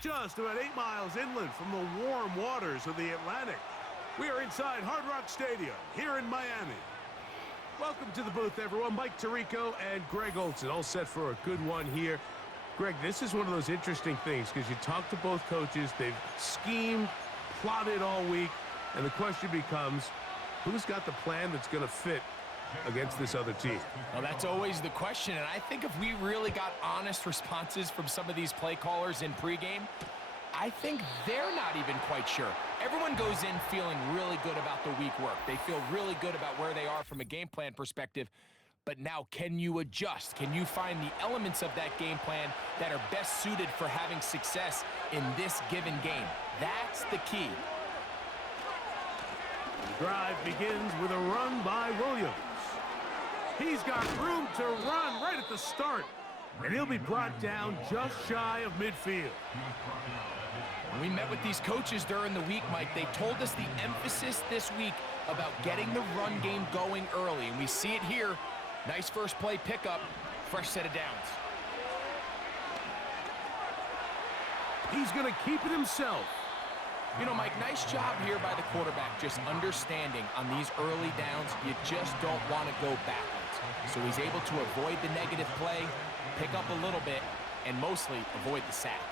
just about 8 miles inland from the warm waters of the Atlantic. We are inside Hard Rock Stadium here in Miami. Welcome to the booth, everyone. Mike Tirico and Greg Olson, all set for a good one here. Greg, this is one of those interesting things because you talk to both coaches. They've schemed, plotted all week, and the question becomes, who's got the plan that's going to fit against this other team? Well, that's always the question, and I think if we really got honest responses from some of these play callers in pregame, I think they're not even quite sure. Everyone goes in feeling really good about the week work. They feel really good about where they are from a game plan perspective. But now, can you adjust? Can you find the elements of that game plan that are best suited for having success in this given game? That's the key. The drive begins with a run by Williams. He's got room to run right at the start, and he'll be brought down just shy of midfield. When we met with these coaches during the week, Mike, they told us the emphasis this week about getting the run game going early, and we see it here. Nice first play pickup, fresh set of downs. He's going to keep it himself. You know, Mike, nice job here by the quarterback, just understanding on these early downs, you just don't want to go backwards. So he's able to avoid the negative play, pick up a little bit, and mostly avoid the sack.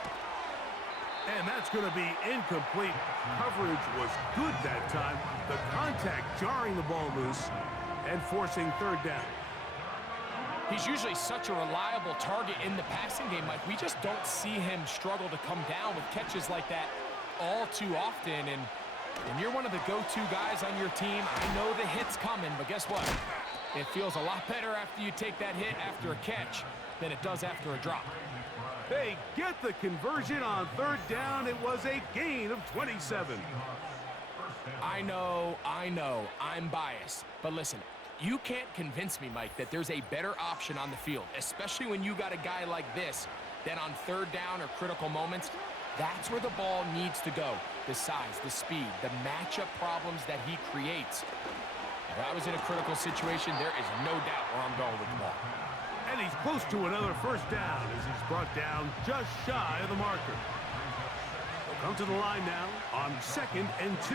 And that's going to be incomplete. Coverage was good that time. The contact jarring the ball loose and forcing third down. He's usually such a reliable target in the passing game, Mike. We just don't see him struggle to come down with catches like that all too often. And you're one of the go-to guys on your team. I know the hit's coming, but guess what? It feels a lot better after you take that hit after a catch than it does after a drop. They get the conversion on third down. It was a gain of 27. I know, I'm biased. But listen, you can't convince me, Mike, that there's a better option on the field, especially when you got a guy like this, that on third down or critical moments, that's where the ball needs to go. The size, the speed, the matchup problems that he creates. If I was in a critical situation, there is no doubt where I'm going with the ball. And he's close to another first down as he's brought down just shy of the marker. They'll come to the line now on 2nd and 2.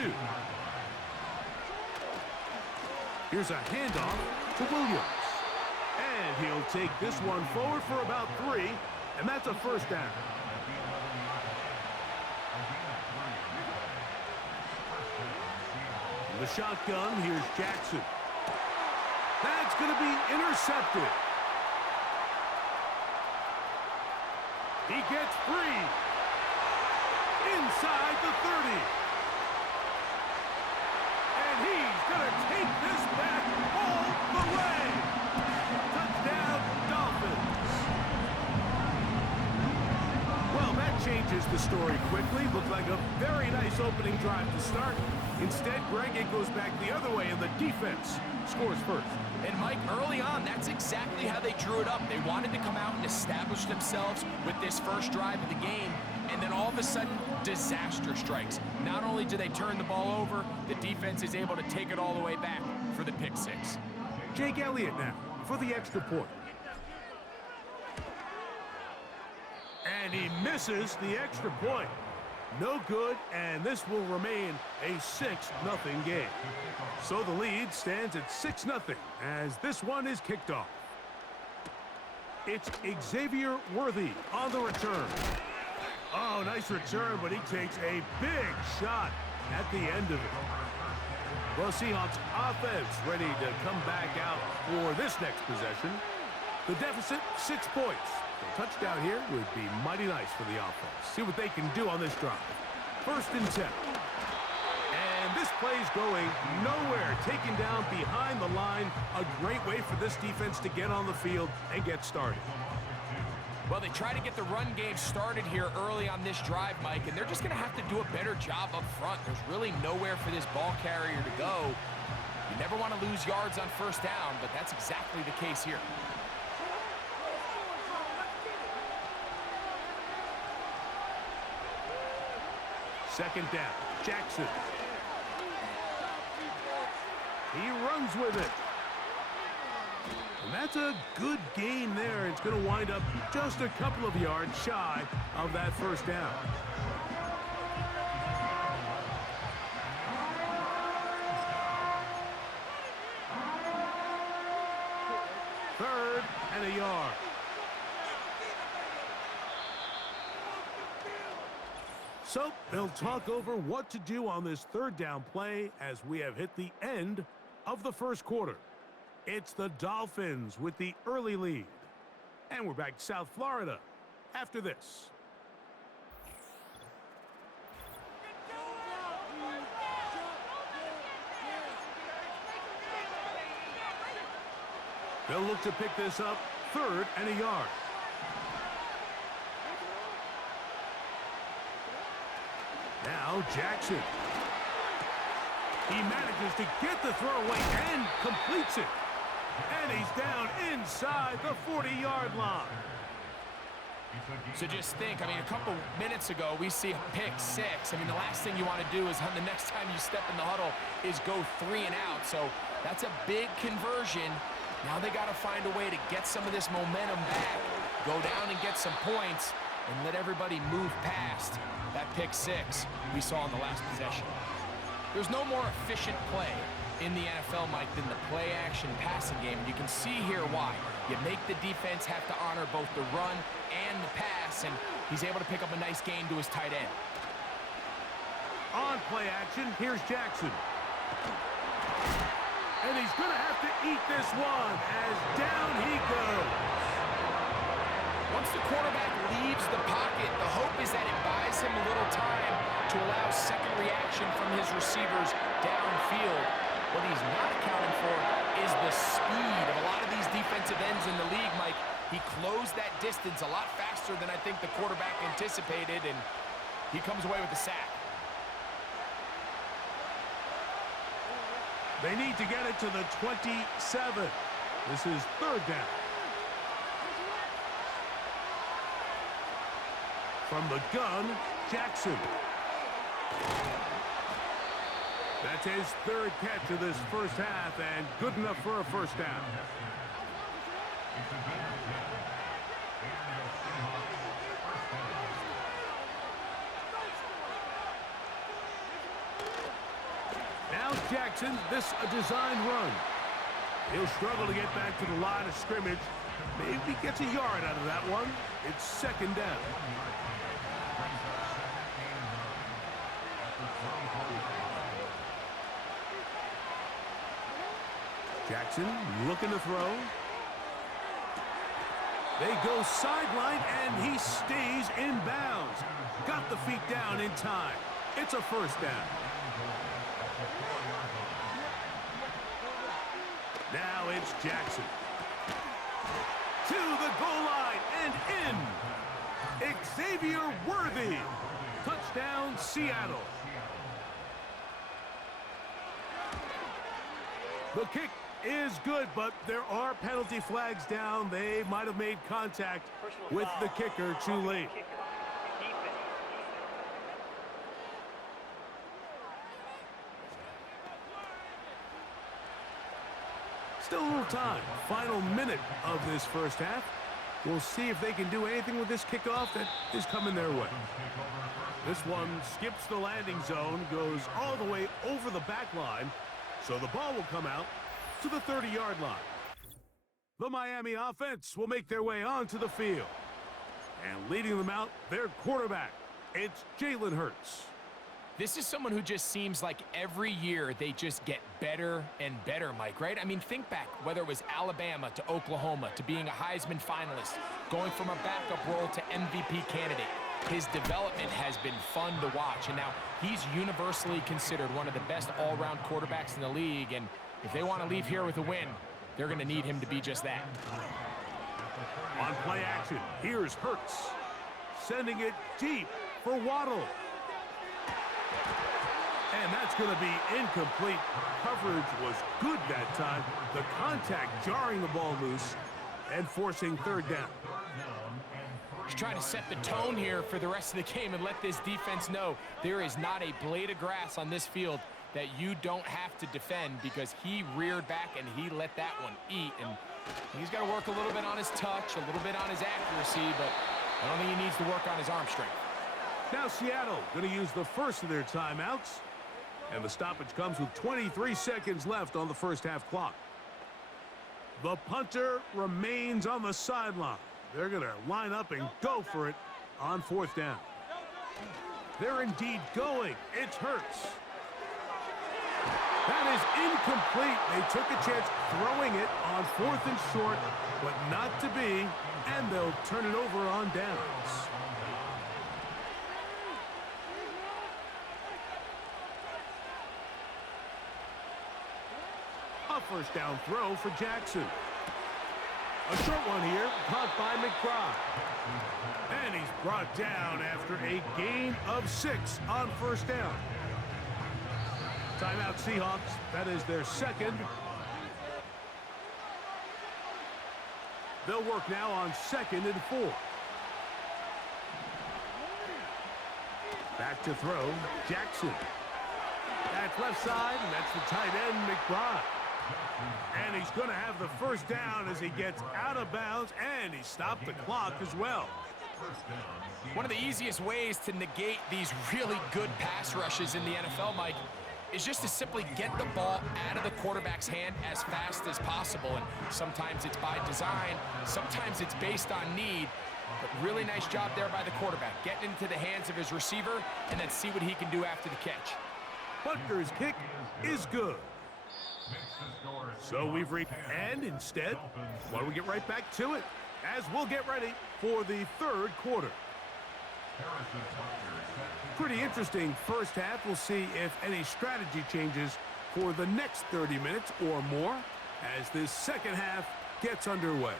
Here's a handoff to Williams. And he'll take this one forward for about 3, and that's a first down. In the shotgun, here's Jackson. That's going to be intercepted. He gets free inside the 30. And he's going to take this back all the way. Touchdown, Dolphins. Well, that changes the story quickly. Looked like a very nice opening drive to start. Instead, Greg, it goes back the other way, and the defense scores first. And Mike, early on, that's exactly how they drew it up. They wanted to come out and establish themselves with this first drive of the game, and then all of a sudden, disaster strikes. Not only do they turn the ball over, the defense is able to take it all the way back for the pick six. Jake Elliott now for the extra point. And he misses the extra point. No good, and this will remain a 6-0 game. So the lead stands at 6-0 as this one is kicked off. It's Xavier Worthy on the return. Oh, nice return, but he takes a big shot at the end of it. Well, Seahawks offense ready to come back out for this next possession. The deficit, 6 points. A touchdown here would be mighty nice for the offense. See what they can do on this drive. 1st and 10. And this play's going nowhere. Taken down behind the line. A great way for this defense to get on the field and get started. Well, they try to get the run game started here early on this drive, Mike, and they're just going to have to do a better job up front. There's really nowhere for this ball carrier to go. You never want to lose yards on first down, but that's exactly the case here. Second down, Jackson. He runs with it. And that's a good gain there. It's going to wind up just a couple of yards shy of that first down. Third and a yard. So they'll talk over what to do on this third down play as we have hit the end of the first quarter. It's the Dolphins with the early lead. And we're back to South Florida after this. They'll look to pick this up, third and a yard. Now Jackson. He manages to get the throw away and completes it. And he's down inside the 40-yard line. So just think, I mean, a couple minutes ago, we see a pick six. I mean, the last thing you want to do is on the next time you step in the huddle is go 3 and out. So that's a big conversion. Now they got to find a way to get some of this momentum back, go down and get some points, and let everybody move past that pick six we saw in the last possession. There's no more efficient play in the NFL, Mike, than the play-action passing game. And you can see here why. You make the defense have to honor both the run and the pass, and he's able to pick up a nice gain to his tight end. On play action, here's Jackson. And he's going to have to eat this one as down he goes. Once the quarterback leaves the pocket, the hope is that it buys him a little time to allow second reaction from his receivers downfield. What he's not accounting for is the speed of a lot of these defensive ends in the league, Mike. He closed that distance a lot faster than I think the quarterback anticipated, and he comes away with a sack. They need to get it to the 27. This is third down. From the gun, Jackson. That's his third catch of this first half, and good enough for a first down. Now Jackson, this a designed run. He'll struggle to get back to the line of scrimmage. Maybe gets a yard out of that one. It's second down. Jackson looking to throw. They go sideline, and he stays in bounds. Got the feet down in time. It's a first down. Now it's Jackson. To the goal line and in. Xavier Worthy. Touchdown, Seattle. The kick is good, but there are penalty flags down. They might have made contact with the kicker too late. Still a little time. Final minute of this first half. We'll see if they can do anything with this kickoff that is coming their way. This one skips the landing zone, goes all the way over the back line, so the ball will come out to the 30-yard line. The Miami offense will make their way onto the field. And leading them out, their quarterback. It's Jalen Hurts. This is someone who just seems like every year they just get better and better, Mike, right? I mean, think back, whether it was Alabama to Oklahoma to being a Heisman finalist, going from a backup role to MVP candidate. His development has been fun to watch, and now he's universally considered one of the best all-around quarterbacks in the league, and if they want to leave here with a win, they're going to need him to be just that. On play action, here's Hurts, sending it deep for Waddle. And that's going to be incomplete. Coverage was good that time. The contact jarring the ball loose and forcing third down. He's trying to set the tone here for the rest of the game and let this defense know there is not a blade of grass on this field that you don't have to defend, because he reared back and he let that one eat. And He's got to work a little bit on his touch, a little bit on his accuracy, but I don't think he needs to work on his arm strength. Now Seattle going to use the first of their timeouts. And the stoppage comes with 23 seconds left on the first half clock. The punter remains on the sideline. They're going to line up and go for it on fourth down. They're indeed going. It's Hurts. That is incomplete. They took a chance throwing it on fourth and short, but not to be, and they'll turn it over on downs. A first down throw for Jackson. A short one here, caught by McBride. And he's brought down after a gain of 6 on first down. Timeout Seahawks. That is their second. They'll work now on 2nd and 4. Back to throw, Jackson. That's left side, and that's the tight end, McBride. And he's going to have the first down as he gets out of bounds, and he stopped the clock as well. One of the easiest ways to negate these really good pass rushes in the NFL, Mike, is just to simply get the ball out of the quarterback's hand as fast as possible. And sometimes it's by design, sometimes it's based on need. But really nice job there by the quarterback, getting into the hands of his receiver and then see what he can do after the catch. Butker's kick is good. So we've reached, and instead, why don't we get right back to it as we'll get ready for the third quarter. Pretty interesting first half. We'll see if any strategy changes for the next 30 minutes or more as this second half gets underway.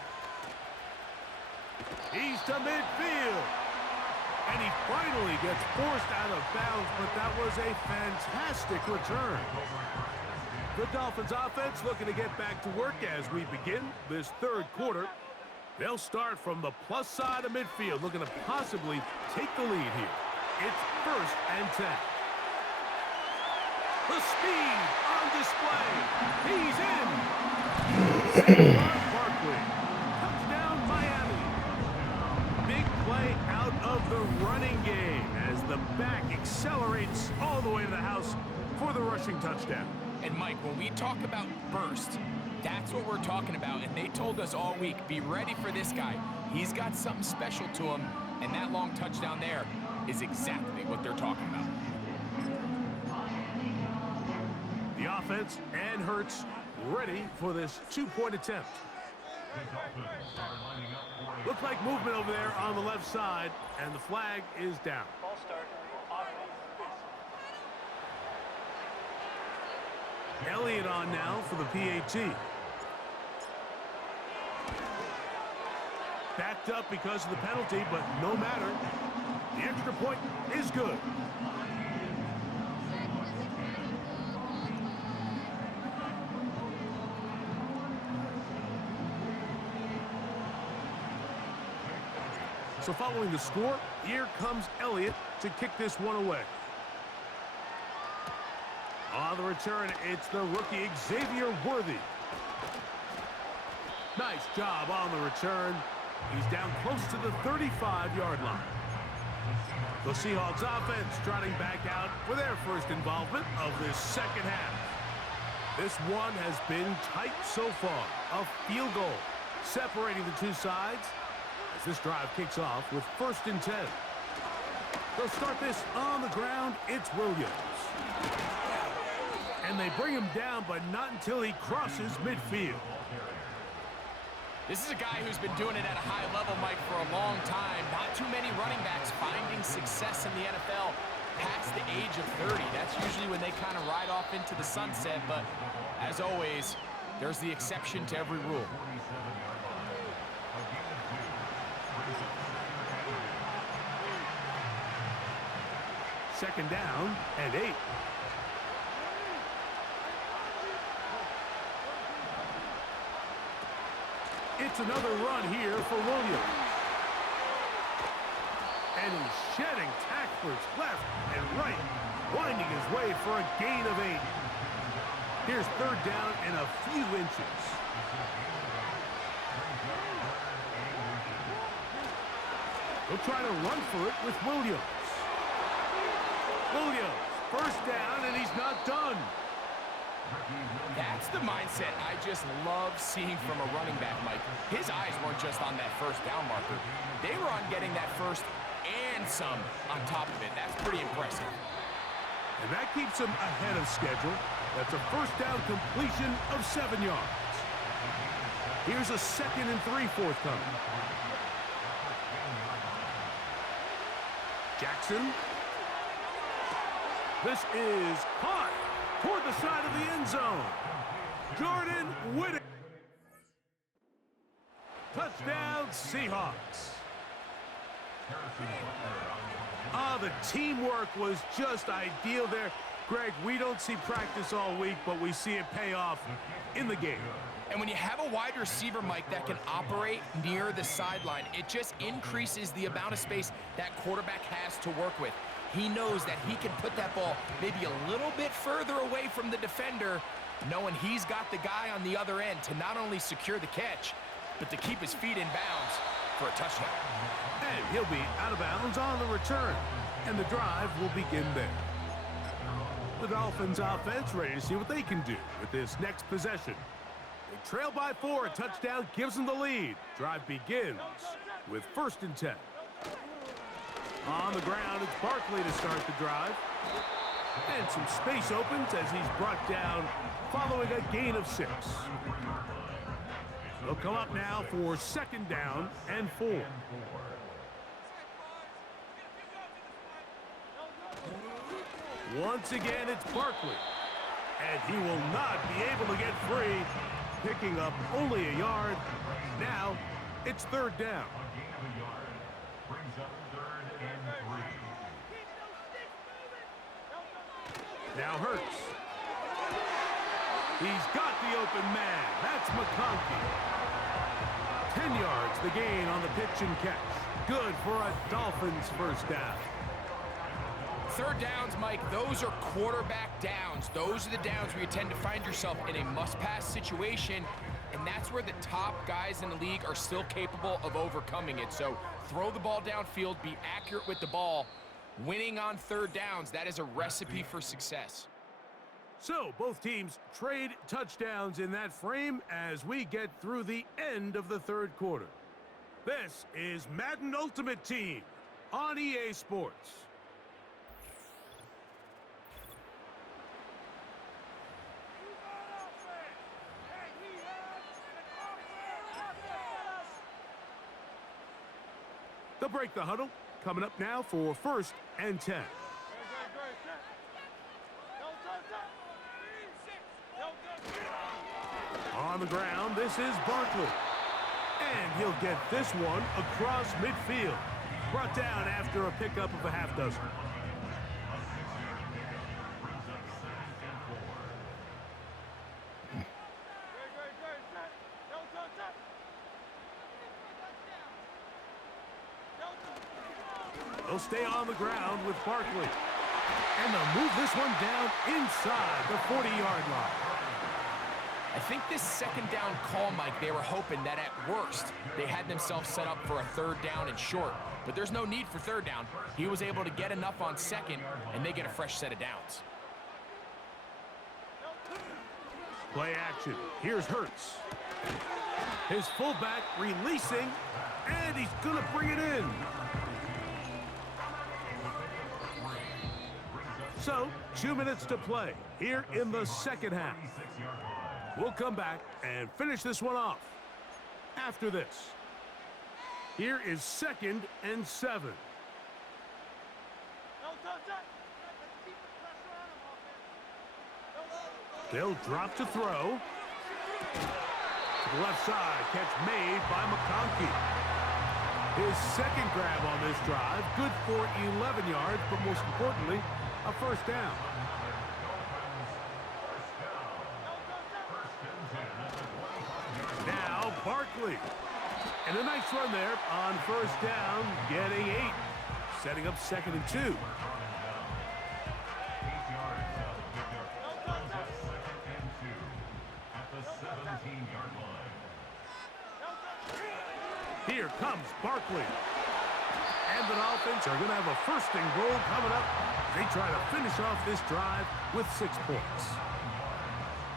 He's to midfield. And he finally gets forced out of bounds, but that was a fantastic return. The Dolphins offense looking to get back to work as we begin this third quarter. They'll start from the plus side of midfield, looking to possibly take the lead here. It's 1st and 10. The speed on display. He's in. Saquon Barkley. Touchdown, Miami. Big play out of the running game as the back accelerates all the way to the house for the rushing touchdown. And Mike, when we talk about burst, that's what we're talking about. And they told us all week, be ready for this guy. He's got something special to him. And that long touchdown there is exactly what they're talking about. The offense and Hurts ready for this 2-point attempt. Looks like movement over there on the left side, and the flag is down. Elliott on now for the PAT. Backed up because of the penalty, but no matter. The extra point is good. So following the score, here comes Elliott to kick this one away. On the return, it's the rookie Xavier Worthy. Nice job on the return. He's down close to the 35-yard line. The Seahawks offense trotting back out for their first involvement of this second half. This one has been tight so far. A field goal separating the two sides as this drive kicks off with 1st and 10. They'll start this on the ground. It's Williams. And they bring him down, but not until he crosses midfield. This is a guy who's been doing it at a high level, Mike, for a long time. Not too many running backs finding success in the NFL past the age of 30. That's usually when they kind of ride off into the sunset, but as always, there's the exception to every rule. Second down and 8. It's another run here for Williams. And he's shedding tacklers left and right, winding his way for a gain of 8. Here's 3rd down and a few inches. He'll try to run for it with Williams. Williams, first down, and he's not done. That's the mindset I just love seeing from a running back, Mike. His eyes weren't just on that first down marker. They were on getting that first and some on top of it. That's pretty impressive. And that keeps him ahead of schedule. That's a first down completion of 7 yards. Here's a 2nd and 3 forthcoming. Jackson. This is caught toward the side of the end zone. Jordan Whittaker. Touchdown, Seahawks. The teamwork was just ideal there. Greg, we don't see practice all week, but we see it pay off in the game. And when you have a wide receiver, Mike, that can operate near the sideline, it just increases the amount of space that quarterback has to work with. He knows that he can put that ball maybe a little bit further away from the defender, knowing he's got the guy on the other end to not only secure the catch, but to keep his feet in bounds for a touchdown. And he'll be out of bounds on the return, and the drive will begin there. The Dolphins offense ready to see what they can do with this next possession. They trail by 4, a touchdown gives them the lead. Drive begins with 1st and 10. On the ground, it's Barkley to start the drive. And some space opens as he's brought down following a gain of 6. They'll come up now for 2nd down and 4. Once again, it's Barkley. And he will not be able to get free, picking up only a yard. Now, it's 3rd down. Now Hurts. He's got the open man. That's McConkey. 10 yards the gain on the pitch and catch. Good for a Dolphins first down. 3rd downs, Mike, those are quarterback downs. Those are the downs where you tend to find yourself in a must-pass situation, and that's where the top guys in the league are still capable of overcoming it. So throw the ball downfield, be accurate with the ball. Winning on 3rd downs, that is a recipe for success. So both teams trade touchdowns in that frame as we get through the end of the 3rd quarter. This is Madden Ultimate Team on EA Sports. They'll break the huddle. Coming up now for 1st and 10. On the ground, this is Barkley. And he'll get this one across midfield. Brought down after a pickup of a half dozen. They'll stay on the ground with Barkley. And they'll move this one down inside the 40-yard line. I think this 2nd down call, Mike, they were hoping that at worst they had themselves set up for a 3rd down and short. But there's no need for 3rd down. He was able to get enough on 2nd, and they get a fresh set of downs. Play action. Here's Hurts. His fullback releasing, and he's going to bring it in. So, 2 minutes to play here in the 2nd half. We'll come back and finish this one off after this. Here is 2nd and 7. They'll drop to throw. To the left side, catch made by McConkey. His 2nd grab on this drive, good for 11 yards, but most importantly, a 1st down. Now Barkley. And a nice run there on 1st down, getting 8. Setting up 2nd and 2. Here comes Barkley. And the Dolphins are going to have a first and goal coming up. They try to finish off this drive with 6 points.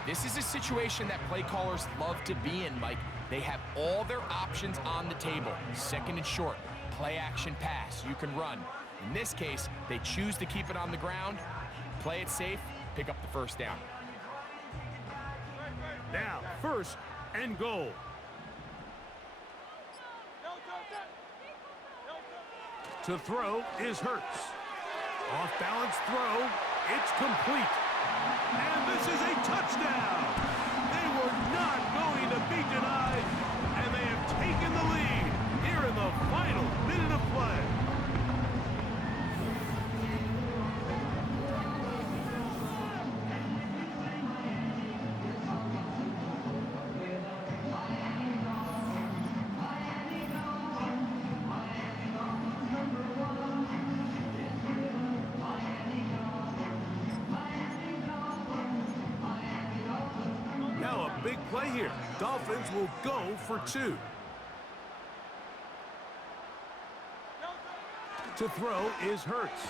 This is a situation that play callers love to be in, Mike. They have all their options on the table. Second and short, play action pass, you can run. In this case, they choose to keep it on the ground, play it safe, pick up the first down. Now, first and goal. To throw is Hurts. Off-balance throw, it's complete. And this is a touchdown. They were not going to be denied, and they have taken the lead here in the final minute of play. Big play here. Dolphins will go for 2. To throw is Hurts.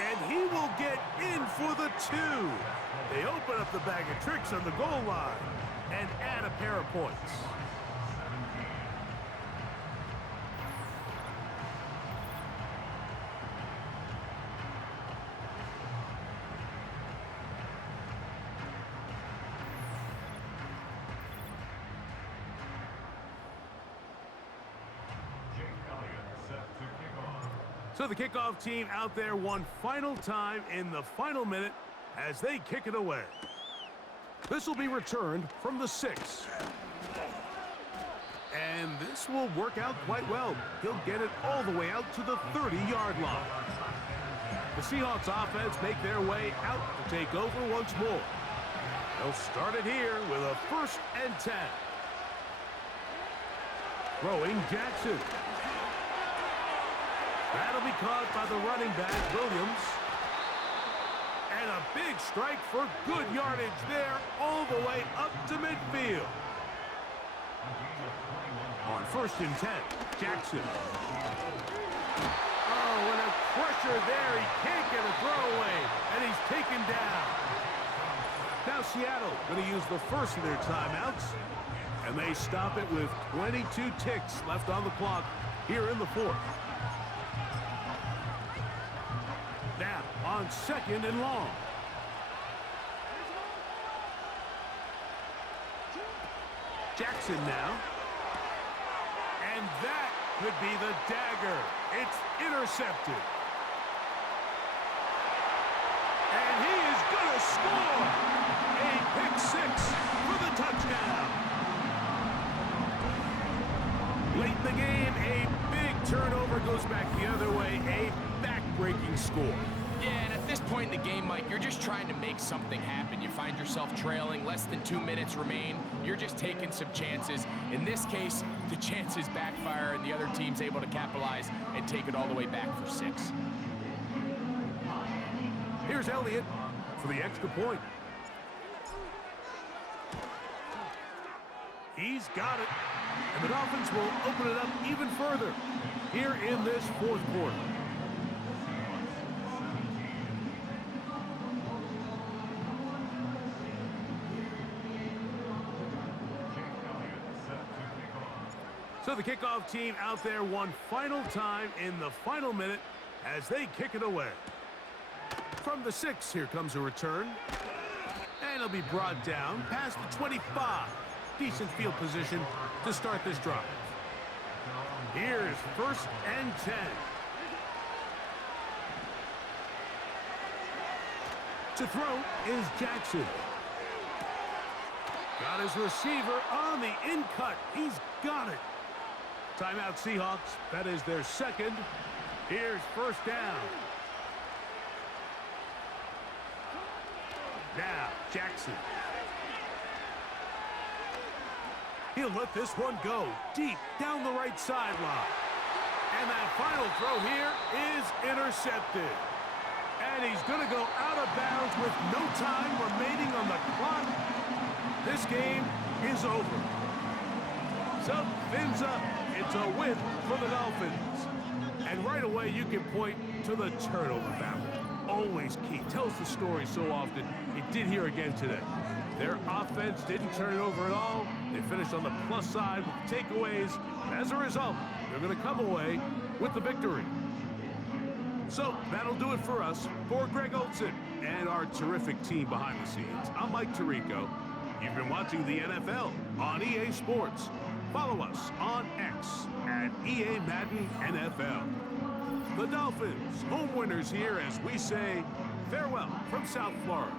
And he will get in for the 2. They open up the bag of tricks on the goal line and add a pair of points. So the kickoff team out there one final time in the final minute as they kick it away. This will be returned from the 6. And this will work out quite well. He'll get it all the way out to the 30-yard line. The Seahawks offense make their way out to take over once more. They'll start it here with a 1st and 10. Throwing Jackson. That'll be caught by the running back, Williams. And a big strike for good yardage there all the way up to midfield. On 1st and 10, Jackson. Oh, and a pressure there. He can't get a throwaway, and he's taken down. Now Seattle going to use the first of their timeouts, and they stop it with 22 ticks left on the clock here in the 4th. Now, on 2nd and long. Jackson now. And that could be the dagger. It's intercepted. And he is going to score. A pick 6 for the touchdown. Late in the game, a big turnover goes back the other way. A back-breaking score. Yeah, and at this point in the game, Mike, you're just trying to make something happen. You find yourself trailing, less than 2 minutes remain. You're just taking some chances. In this case, the chances backfire, and the other team's able to capitalize and take it all the way back for 6. Here's Elliott for the extra point. He's got it. And the Dolphins will open it up even further here in this 4th quarter. So the kickoff team out there one final time in the final minute as they kick it away. From the 6, here comes a return. And it'll be brought down past the 25. Decent field position to start this drive. Here's 1st and 10. To throw is Jackson. Got his receiver on the in-cut. He's got it. Timeout Seahawks. That is their 2nd. Here's 1st down. Now, Jackson. He'll let this one go deep down the right sideline. And that final throw here is intercepted. And he's going to go out of bounds with no time remaining on the clock. This game is over. So, fins up It's a win for the Dolphins. And right away, you can point to the turnover battle. Always key. Tells the story so often. It did here again today. Their offense didn't turn it over at all. They finished on the plus side with takeaways. And as a result, they're going to come away with the victory. So that'll do it for us. For Greg Olson and our terrific team behind the scenes, I'm Mike Tirico. You've been watching the NFL on EA Sports. Follow us on X at EA Madden NFL. The Dolphins, home winners here as we say farewell from South Florida.